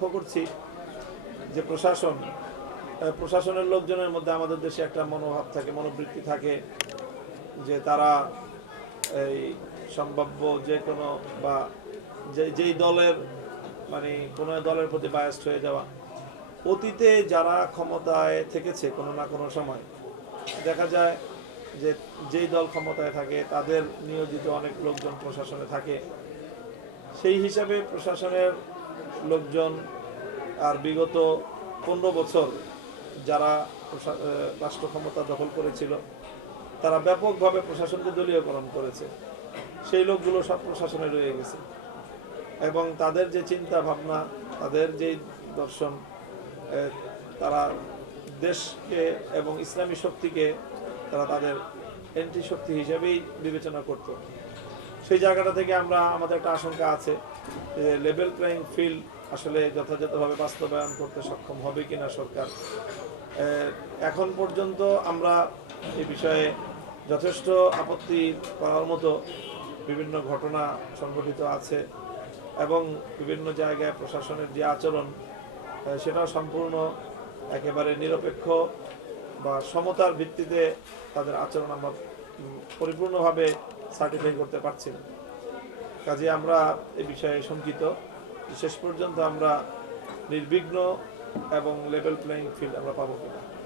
লক্ষ্য করছি যে প্রশাসনের লোকজনের মধ্যে আমাদের দেশে একটা মনোভাব থাকে, মনোবৃত্তি থাকে যে তারা এই সম্ভাব্য যে কোনো বা যেই দলের মানে কোনো দলের প্রতি বায়াস্ট হয়ে যাওয়া। অতীতে যারা ক্ষমতায় থেকেছে কোনো না কোনো সময় দেখা যায় যে যেই দল ক্ষমতায় থাকে তাদের নিয়োজিত অনেক লোকজন প্রশাসনে থাকে। সেই হিসাবে প্রশাসনের লোকজন আর বিগত 15 বছর যারা রাষ্ট্র ক্ষমতা দখল করেছিল তারা ব্যাপকভাবে প্রশাসনকে দলীয়করণ করেছে। সেই লোকগুলো সব প্রশাসনে রয়ে গেছে এবং তাদের যে চিন্তা ভাবনা, তাদের যে দর্শন, তারা দেশকে এবং ইসলামী শক্তিকে তারা তাদের এন্টি শক্তি হিসেবেই বিবেচনা করত। সেই জায়গাটা থেকে আমাদের একটা আশঙ্কা আছে যে লেভেল প্লেইং ফিল্ড আসলে যথাযথভাবে বাস্তবায়ন করতে সক্ষম হবে কিনা সরকার। এখন পর্যন্ত আমরা এই বিষয়ে যথেষ্ট আপত্তি করার মতো বিভিন্ন ঘটনা সংঘটিত আছে এবং বিভিন্ন জায়গায় প্রশাসনের যে আচরণ সেটা সম্পূর্ণ একেবারে নিরপেক্ষ বা সমতার ভিত্তিতে তাদের আচরণ আমরা পরিপূর্ণভাবে সার্টিফাই করতে পারছি না। কাজে আমরা এই বিষয়ে শঙ্কিত। শেষ পর্যন্ত আমরা নির্বিঘ্ন এবং লেভেল প্লেইং ফিল্ড আমরা পাবো কিনা।